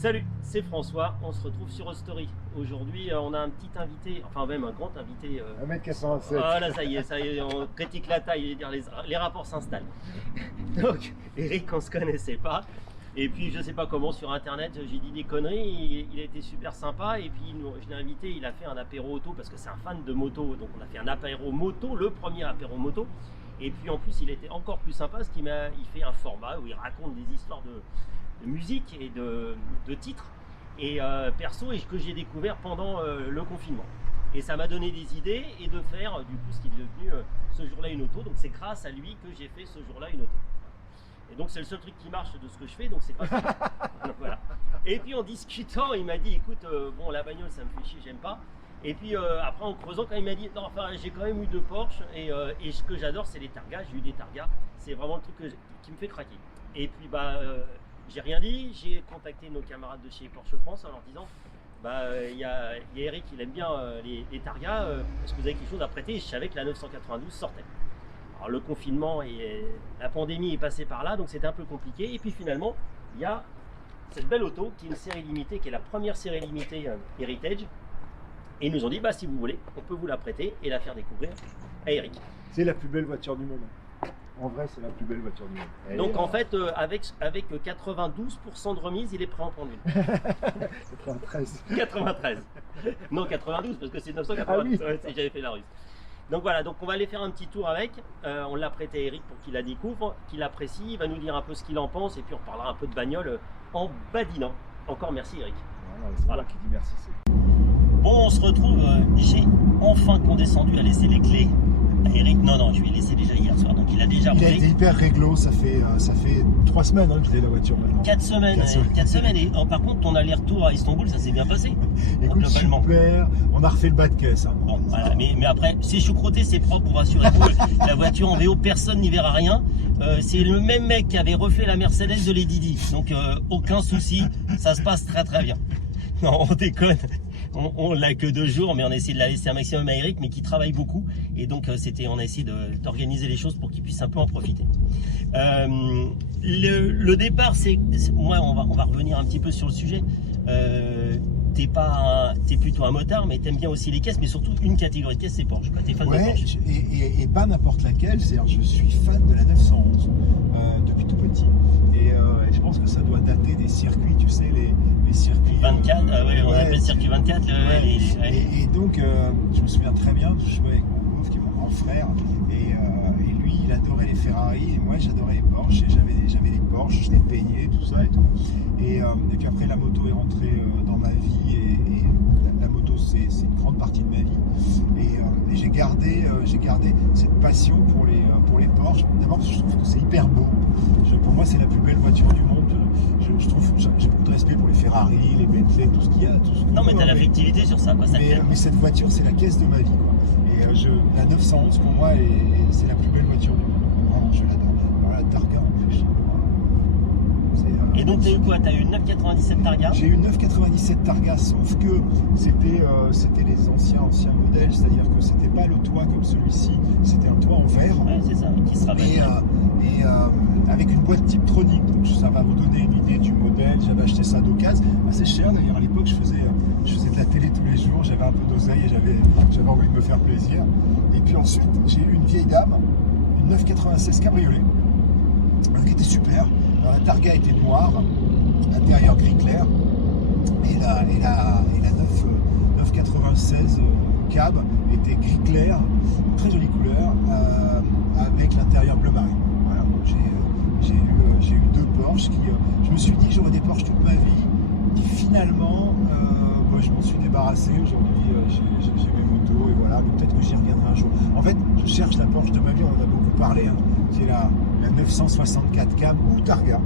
Salut, c'est François, on se retrouve sur Story. Aujourd'hui, on a un petit invité, enfin même un grand invité. 1m87. Ah là, ça y est, on critique la taille, les rapports s'installent. Donc, Eric, on se connaissait pas. Et puis, je sais pas comment, sur internet, j'ai dit des conneries, il a été super sympa. Et puis, je l'ai invité, il a fait un apéro auto parce que c'est un fan de moto. Donc, on a fait un apéro moto, le premier apéro moto. Et puis, en plus, il était encore plus sympa parce qu'il fait un format où il raconte des histoires de musique et de titres et perso, et que j'ai découvert pendant le confinement, et ça m'a donné des idées et de faire du coup ce qui est devenu ce jour-là une auto. Donc c'est grâce à lui que j'ai fait ce jour-là une auto, et donc c'est le seul truc qui marche de ce que je fais, donc c'est grâce à lui. Donc, voilà. Et puis en discutant, il m'a dit écoute, bon, la bagnole ça me fait chier, j'aime pas. Et puis après en creusant, quand il m'a dit non, enfin j'ai quand même eu deux Porsche, et ce que j'adore c'est les Targas, j'ai eu des Targas, c'est vraiment le truc qui me fait craquer. Et puis j'ai rien dit, j'ai contacté nos camarades de chez Porsche France en leur disant il y a Eric, il aime bien les Targas, est-ce que vous avez quelque chose à prêter? Et je savais que la 992 sortait. Alors le confinement et la pandémie est passée par là, donc c'était un peu compliqué. Et puis finalement, il y a cette belle auto qui est une série limitée, qui est la première série limitée Heritage. Et ils nous ont dit si vous voulez, on peut vous la prêter et la faire découvrir à Eric. C'est la plus belle voiture du monde. En vrai, c'est la plus belle voiture du monde. Donc en fait, avec 92% de remise, il est prêt à en prendre une. 93. 93. Non, 92 parce que c'est 992. Ah oui. Ouais, j'avais fait la ruse. Donc voilà, donc on va aller faire un petit tour avec. On l'a prêté à Eric pour qu'il la découvre, qu'il apprécie. Il va nous dire un peu ce qu'il en pense et puis on parlera un peu de bagnole en badinant. Encore merci Eric. Voilà, qui dit merci. Bon, on se retrouve. J'ai enfin condescendu à laisser les clés à Eric. Non, je lui ai laissé déjà hier soir, donc il a déjà roulé. Il a été hyper réglo, ça fait 3 semaines que je l'ai la voiture maintenant. 4 semaines. 4 semaines. Et par contre, ton aller-retour à Istanbul, ça s'est bien passé. Écoute, super, on a refait le bas de caisse. Bon, voilà, mais après, c'est choucrouté, c'est propre, vous rassurez-vous. La voiture en VO, personne n'y verra rien. C'est le même mec qui avait refait la Mercedes de Lady Di. Donc aucun souci, ça se passe très très bien. Non, on déconne. On l'a que 2 jours, mais on a essayé de la laisser un maximum à Eric, mais qui travaille beaucoup. Et donc, on a essayé d'organiser les choses pour qu'il puisse un peu en profiter. Le départ, moi, on va revenir un petit peu sur le sujet. T'es plutôt un motard, mais t'aimes bien aussi les caisses, mais surtout une catégorie de caisses, c'est Porsche. T'es fan de Porsche. Et pas n'importe laquelle. C'est-à-dire, je suis fan de la 911 depuis tout petit. Et je pense que ça doit dater des circuits, tu sais, les circuits 24, on appelle circuit 24. Et donc, je me souviens très bien, je jouais avec mon beauf qui est mon grand frère, et lui, il adorait les Ferrari, et moi, j'adorais les Porsche, et j'avais les Porsche, je les payais, tout ça et tout. Et puis après, la moto est rentrée dans ma vie, et la moto, c'est une grande partie de ma vie. Et j'ai gardé cette passion pour les Porsche. D'abord, je trouve que c'est hyper beau. Pour moi, c'est la plus belle voiture du monde. J'ai beaucoup de respect pour les Ferrari, les Bentley, tout ce qu'il y a. Non, mais t'as l'affectivité sur ça, quoi. Mais cette voiture, c'est la caisse de ma vie, quoi. Et la 911, pour moi, c'est la plus belle voiture du monde. Vraiment, je l'adore. Alors, la Targa, en plus. Et donc, t'as eu quoi? T'as eu une 997 Targa? J'ai eu une 997 Targa, sauf que c'était les anciens modèles, c'est-à-dire que c'était pas le toit comme celui-ci, c'était un toit en verre. Ouais, c'est ça, qui se rabat. Et avec une boîte Tiptronic, donc ça va vous donner une idée du modèle. J'avais acheté ça d'occasion, assez cher d'ailleurs. À l'époque, je faisais de la télé tous les jours, j'avais un peu d'oseille et j'avais envie de me faire plaisir. Et puis ensuite, j'ai eu une vieille dame, une 996 cabriolet, qui était super. Alors, la Targa était noire, l'intérieur gris clair, et la 996 cab était gris clair, très jolie couleur, avec l'intérieur bleu marine. Voilà, j'ai eu 2 Porsche je me suis dit j'aurais des Porsche toute ma vie, et finalement je m'en suis débarrassé. Aujourd'hui j'ai mes motos et voilà, mais peut-être que j'y reviendrai un jour. En fait, je cherche la Porsche de ma vie, on en a beaucoup parlé, c'est la 964 cab ou Targa.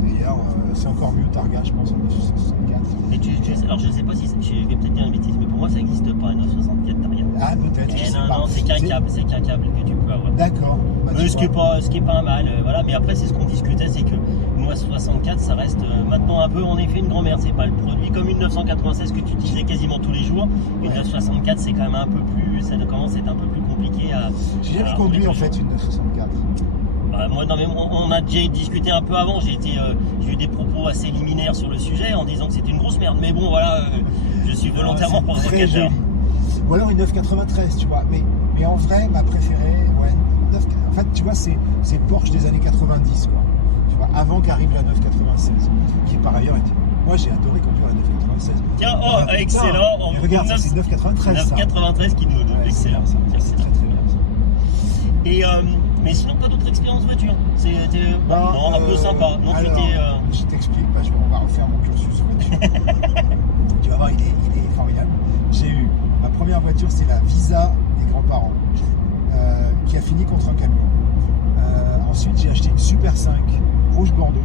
D'ailleurs, c'est encore mieux Targa, je pense, en 964. Et alors, je sais pas si je vais peut-être dire une bêtise, mais pour moi, ça n'existe pas, une 964 Targa. Ah, peut-être. Non, c'est qu'un câble, que tu peux avoir. D'accord. Ce qui est pas un mal, voilà. Mais après, c'est ce qu'on discutait, c'est que une 64, ça reste maintenant un peu, en effet, une grand-mère. C'est pas le produit comme une 996 que tu utilisais quasiment tous les jours. Une 964, c'est quand même un peu plus, ça commence à être un peu plus compliqué à. J'ai jamais conduit en fait une 964. Moi, non, mais on a déjà discuté un peu avant. J'ai eu des propos assez liminaires sur le sujet en disant que c'était une grosse merde. Mais bon, voilà, je suis volontairement très provocateur. joli. Ou alors une 993, tu vois. Mais en vrai, ma préférée, ouais, en fait, tu vois, c'est Porsche des années 90, quoi. Tu vois, avant qu'arrive la 996, qui par ailleurs était. Moi, j'ai adoré conduire la 996. Tiens, oh, excellent. Regarde, ça, c'est 993. 993 qui nous Ouais, excellent. C'est très très bien ça. Et mais sinon, pas d'autres expériences voiture. C'était non, un peu sympa. Non, alors, je t'explique, on va refaire mon cursus voiture. Tu vas voir, il est formidable. J'ai eu ma première voiture, c'est la Visa des grands-parents, qui a fini contre un camion. Ensuite, j'ai acheté une Super 5 rouge Bordeaux.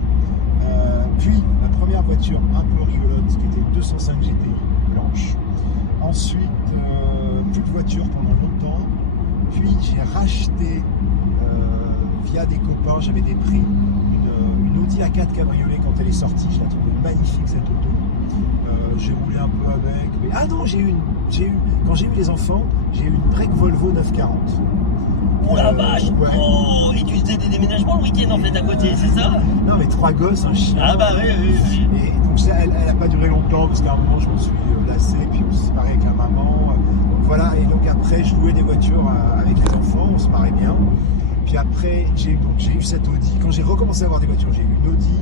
Puis ma première voiture un peu rigolote, qui était une 205 GTI blanche. Ensuite, plus de voiture pendant longtemps. Puis j'ai racheté via des copains, j'avais des prix, une Audi A4 cabriolet quand elle est sortie. Je la trouvais magnifique cette auto. J'ai roulé un peu avec. Mais... Ah non, quand j'ai eu les enfants, j'ai eu une break Volvo 940. Oh la vache! Ouais. Oh, et tu faisais des déménagements le week-end en fait à côté, c'est ça? Non, mais 3 gosses, un chien. Ah bah oui. Et donc elle n'a pas duré longtemps parce qu'à un moment je me suis lassé, puis on s'est séparé avec la maman. Donc voilà, et donc après je louais des voitures avec les enfants, on se marrait bien. Puis après j'ai eu cette Audi. Quand j'ai recommencé à avoir des voitures, j'ai eu une Audi.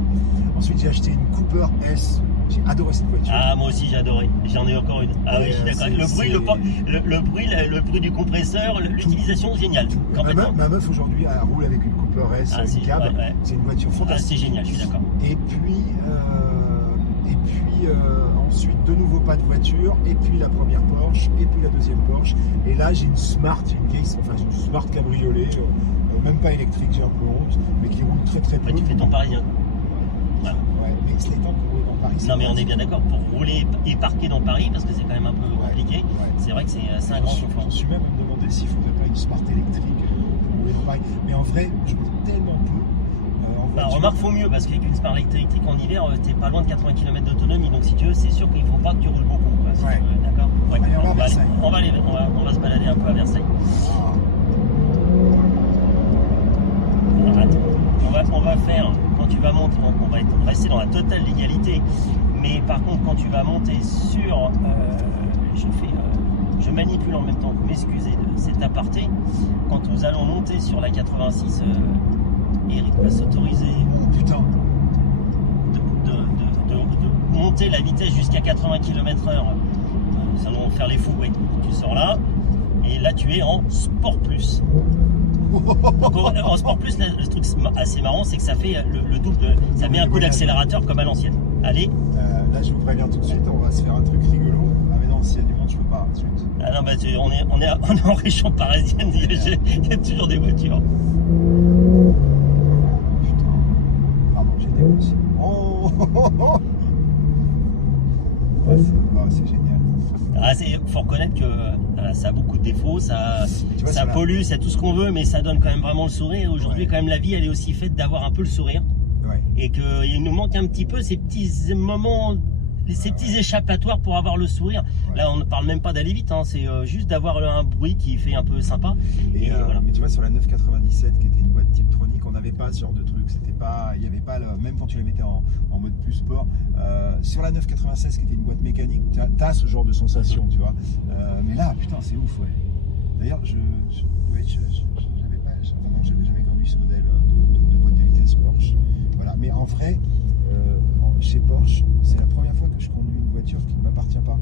Ensuite j'ai acheté une Cooper S. J'ai adoré cette voiture. Ah, moi aussi j'ai adoré. J'en ai encore une. Ah oui, je suis d'accord. Le bruit du compresseur, l'utilisation géniale. Ma meuf aujourd'hui elle roule avec une Cooper S, une cab. Ouais. C'est une voiture fantastique. C'est génial, je suis d'accord. Et puis ensuite de nouveau pas de voiture, et puis la première Porsche, et puis la deuxième Porsche. Et là j'ai une Smart, une Smart cabriolet, même pas électrique, j'ai un peu honte, mais qui roule très très peu. Tu fais ton parisien. Ouais, mais c'est les temps pour rouler dans Paris. Non mais on est bien d'accord, pour rouler et parquer dans Paris, parce que c'est quand même un peu compliqué, c'est vrai que c'est un grand confort. Je me suis même demandé s'il ne faudrait pas une Smart électrique pour rouler dans Paris. Mais en vrai, je roule tellement peu. Remarque, faut mieux, parce qu'avec une Smart électrique en hiver, t'es pas loin de 80 km d'autonomie, donc si tu veux, c'est sûr qu'il ne faut pas que tu roules beaucoup. Quoi, si tu veux, d'accord. Ouais. Allez, on va se balader un peu à Versailles. On va faire, quand tu vas monter, on va rester dans la totale légalité, mais par contre quand tu vas monter sur, je manipule en même temps, vous m'excusez de cet aparté, quand nous allons monter sur la 86, Eric va s'autoriser de monter la vitesse jusqu'à 80 km/h, nous allons faire les fous, oui. Tu sors là, et là tu es en Sport Plus. Donc en Sport Plus, là, le truc assez marrant, c'est que ça fait le double, ça met un coup d'accélérateur comme à l'ancienne. Allez. Là, je vous préviens tout de suite, on va se faire un truc rigolo. Ah mais non, s'il y a du monde, je peux pas tout de suite. Ah non, bah on est en région parisienne, il y a toujours des voitures. Putain. Pardon, j'ai des aussi. C'est génial. Faut reconnaître que ça a beaucoup de défauts, ça pollue, ça tout ce qu'on veut, mais ça donne quand même vraiment le sourire. Aujourd'hui, quand même, la vie, elle est aussi faite d'avoir un peu le sourire. Ouais. Et qu'il nous manque un petit peu ces petits moments, ces petits échappatoires pour avoir le sourire. Ouais. Là, on ne parle même pas d'aller vite, hein, c'est juste d'avoir un bruit qui fait un peu sympa. Et voilà. Mais tu vois, sur la 997, qui était une boîte Tiptronic, on n'avait pas ce genre de truc. C'était pas, il n'y avait pas, même quand tu la mettais en mode plus sport. Sur la 996, qui était une boîte mécanique, tu as ce genre de sensation, tu vois. Mais là, putain, c'est ouf, ouais. D'ailleurs, j'avais jamais conduit ce modèle de boîte de vitesse Porsche. Voilà. Mais en vrai, chez Porsche, c'est la première fois que je conduis une voiture qui ne m'appartient pas.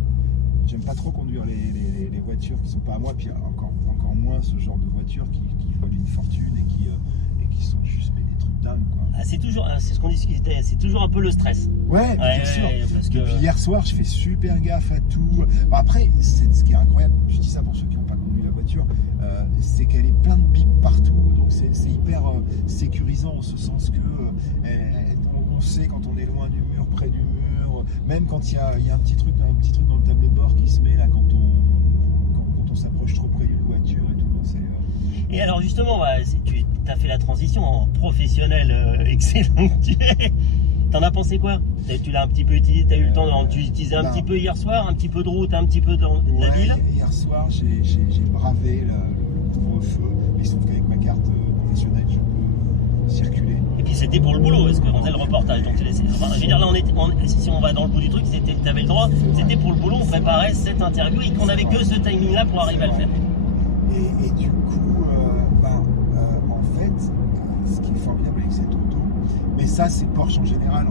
J'aime pas trop conduire les voitures qui ne sont pas à moi, puis encore moins ce genre de voitures qui valent une fortune et qui sont juste des trucs dingues, quoi. Ah, c'est ce qu'on discutait, c'est toujours un peu le stress. Ouais, bien sûr. Parce que... Depuis hier soir, je fais super gaffe à tout. Bon, après, ce qui est incroyable, je dis ça pour ceux qui n'ont pas conduit la voiture, c'est qu'elle est plein de bips partout, donc c'est hyper sécurisant en ce sens que on sait quand on est loin du mur, près du mur, même quand il y a un petit truc dans le tableau de bord qui se met là quand on s'approche trop près d'une voiture et tout. Et alors justement, tu as fait la transition en professionnel excellent que tu es. T'en as pensé quoi? Tu l'as un petit peu utilisé, tu as eu le temps d'utiliser un petit peu hier soir, un petit peu de route, un petit peu dans la ville? Hier soir, j'ai bravé le couvre-feu, mais il se trouve qu'avec ma carte professionnelle, circuler. Et puis c'était pour le boulot, parce qu'on faisait le reportage. Donc, enfin, je veux dire, là, si on va dans le bout du truc, tu avais le droit, c'était pour le boulot, on préparait cette interview et qu'on n'avait que ce timing-là pour arriver à le faire. Et du coup, en fait, ce qui est formidable avec cette auto, mais ça c'est Porsche en général,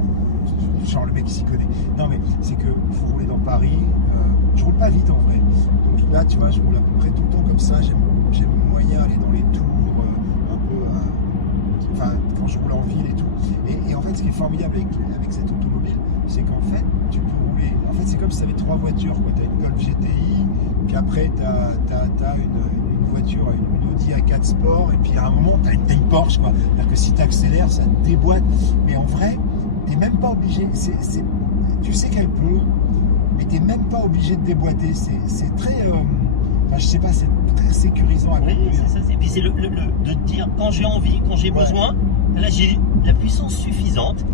genre le mec qui s'y connaît. Non mais c'est que vous roulez dans Paris, je roule pas vite en vrai. Donc là tu vois, je roule à peu près tout le temps comme ça, j'aime moyen aller dans les tours, enfin quand je roule en ville et tout. Et en fait ce qui est formidable avec cette automobile, c'est qu'en fait tu peux rouler, en fait c'est comme si tu avais 3 voitures, quoi. Tu as une Golf GTI, puis après tu as une voiture, une Audi A4 Sport, et puis à un moment tu as une Porsche, quoi. C'est-à-dire que si tu accélères, ça te déboîte, mais en vrai, tu n'es même pas obligé, tu sais qu'elle pleut, mais tu n'es même pas obligé de déboîter, c'est très, je sais pas, c'est très sécurisant à conduire. Oui, c'est ça, et puis c'est de te dire, quand j'ai envie, quand j'ai besoin, là j'ai la puissance suffisante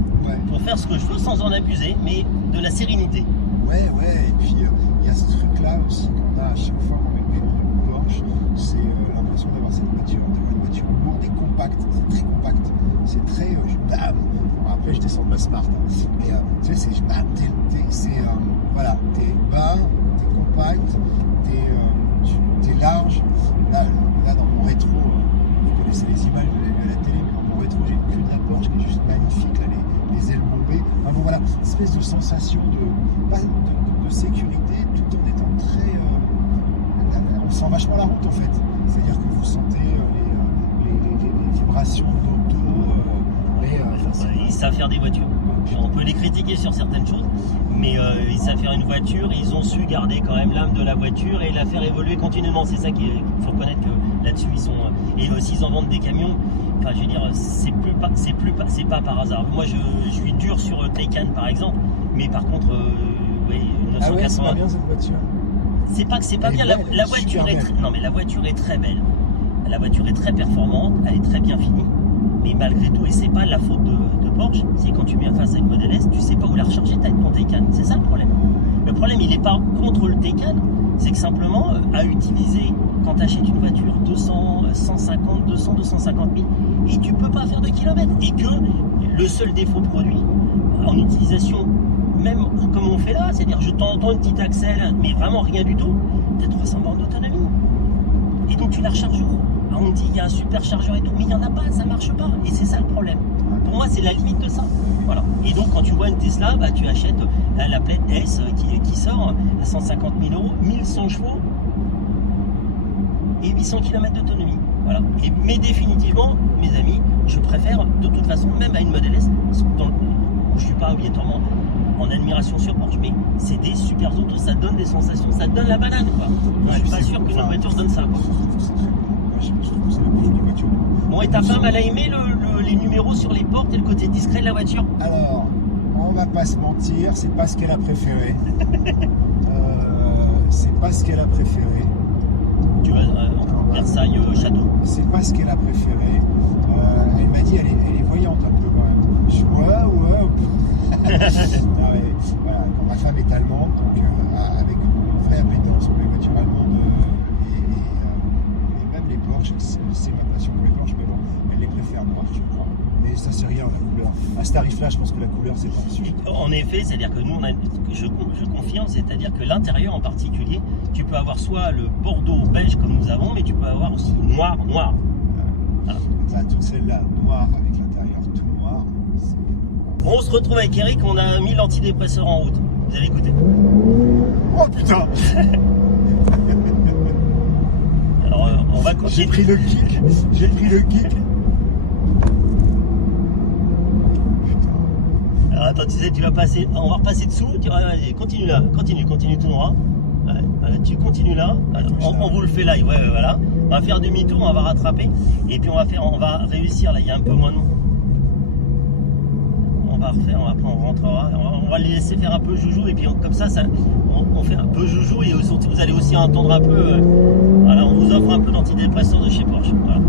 pour faire ce que je veux sans en abuser, mais de la sérénité. Ouais, et puis il y a ce truc-là aussi qu'on a à chaque fois qu'on met le pied dans une Porsche, c'est l'impression d'avoir cette voiture, une voiture lourde et compacte, c'est très compact, c'est très, bam. Bon, après je descends de ma Smart, hein. Mais tu sais, c'est bam, voilà, t'es bas, t'es compact, t'es large. Là dans mon rétro, vous connaissez les images, vous l'avez vu à la télé, mais dans mon rétro j'ai une queue de la Porsche qui est juste magnifique, là, les ailes bombées. Enfin bon voilà, une espèce de sensation de sécurité tout en étant très. On sent vachement la route en fait. C'est-à-dire que vous sentez les vibrations d'auto. Ils savent faire des voitures. On peut les critiquer sur certaines choses, mais ils savent faire une voiture, ils ont su garder quand même l'âme de la voiture et la faire évoluer continuellement. C'est ça qu'il faut reconnaître, que là-dessus ils sont. Et aussi ils en vendent des camions. Enfin, je veux dire, c'est pas par hasard. Moi, je suis dur sur Taycan par exemple, mais par contre, oui, 980. Ah ouais, c'est pas bien cette voiture. C'est pas que c'est pas bien. La voiture est non, mais la voiture est très belle. La voiture est très performante, elle est très bien finie. Mais malgré tout, et c'est pas la faute de Porsche, c'est quand tu mets face à une Model S, tu sais pas où la recharger avec ton Taycan. C'est ça le problème. Le problème, il n'est pas contre le Taycan, c'est que simplement, à utiliser quand tu achètes une voiture 200, 150, 200, 250 000, et tu peux pas faire de kilomètres. Et que le seul défaut produit, en utilisation, même comme on fait là, c'est-à-dire je t'entends une petite accel, mais vraiment rien du tout, tu as 300 bornes d'autonomie. Et donc tu la recharges où? On dit il y a un superchargeur et tout, mais il n'y en a pas, ça marche pas. Et c'est ça le problème. Pour moi, c'est la limite de ça. Voilà. Et donc, quand tu vois une Tesla, bah, tu achètes la Plaid S qui sort à 150 000 €, 1100 chevaux et 800 km d'autonomie. Voilà. Mais définitivement, mes amis, je préfère de toute façon, même à une Model S, où je ne suis pas obligatoirement en admiration sur Porsche, mais c'est des super autos, ça donne des sensations, ça donne la banane, quoi. Je suis pas sûr que notre voiture donne ça, quoi. Je trouve que c'est la plus jolie voiture. Bon, et ta femme, elle a aimé les numéros sur les portes et le côté discret de la voiture? Alors, on va pas se mentir, c'est pas ce qu'elle a préféré. C'est pas ce qu'elle a préféré. Tu vas Versailles Château? C'est pas ce qu'elle a préféré. Elle m'a dit, elle est voyante un peu quand même. Je suis ouais. Non, mais, voilà, quand ma femme est allemande, donc avec une vraie appétence pour les voitures allemandes et même les Porsche, c'est ma passion pour les Porsche, mais bon, elle les préfère noires, je crois. Mais ça c'est rien, la couleur. À ce tarif-là, je pense que la couleur c'est pas un sujet. En effet, c'est-à-dire que nous, je confirme, c'est-à-dire que l'intérieur en particulier, tu peux avoir soit le bordeaux beige comme nous avons, mais tu peux avoir aussi noir. Voilà. Ça, toutes celles-là, noires avec l'intérieur tout noir. On se retrouve avec Eric, on a mis l'antidépresseur en route. Vous allez écouter. Oh putain. Alors on va continuer. J'ai pris le kick. Alors attends, tu sais, tu vas passer, on va repasser dessous, vas-y, continue là, continue tout droit. Ouais, tu continues là, on vous le fait live, ouais, voilà. On va faire demi-tour, on va rattraper, et puis on va réussir là, il y a un peu moins de monde. On va refaire, après on rentrera, on va les laisser faire un peu joujou, et puis comme ça on fait un peu joujou, et surtout vous allez aussi entendre un peu, voilà, on vous offre un peu d'antidépresseur de chez Porsche, voilà.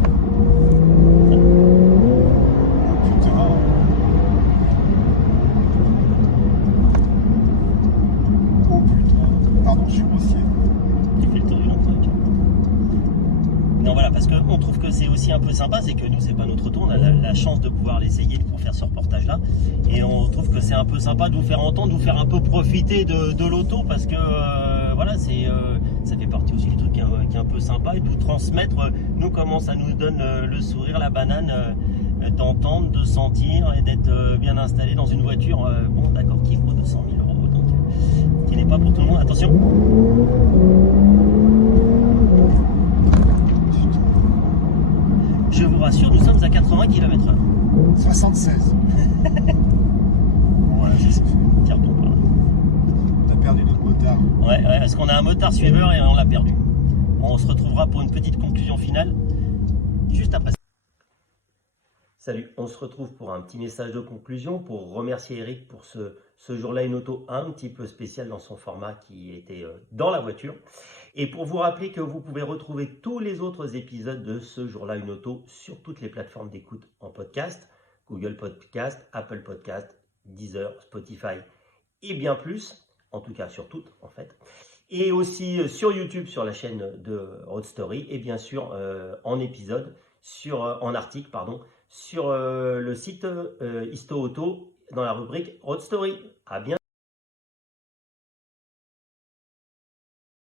Pardon, je suis grossier. Tu fais le tour du long truc. Non, voilà, parce qu'on trouve que c'est aussi un peu sympa, c'est que nous c'est pas notre tour, on a la chance de pouvoir l'essayer pour faire ce reportage là, et on trouve que c'est un peu sympa de vous faire entendre, de vous faire un peu profiter de l'auto, parce que voilà, ça fait partie aussi du truc qui est un peu sympa, et de vous transmettre, nous comment ça nous donne le sourire, la banane, d'entendre, de sentir et d'être bien installé dans une voiture, bon d'accord, qui vaut 200 000 €, donc qui n'est pas pour tout le monde. Attention. Je vous rassure, nous sommes à 80 km/h. 76. Voilà, ça c'est fait. Tire-ton par là. On a perdu notre motard. Ouais, parce qu'on a un motard suiveur et on l'a perdu. On se retrouvera pour une petite conclusion finale juste après. Salut, on se retrouve pour un petit message de conclusion pour remercier Eric pour ce jour-là, une auto un petit peu spéciale dans son format qui était dans la voiture. Et pour vous rappeler que vous pouvez retrouver tous les autres épisodes de ce jour-là, une auto sur toutes les plateformes d'écoute en podcast, Google Podcast, Apple Podcast, Deezer, Spotify et bien plus, en tout cas sur toutes en fait. Et aussi sur YouTube, sur la chaîne de Road Story, et bien sûr en épisode, en article, pardon, sur le site Histo Auto dans la rubrique Road Story. À bientôt.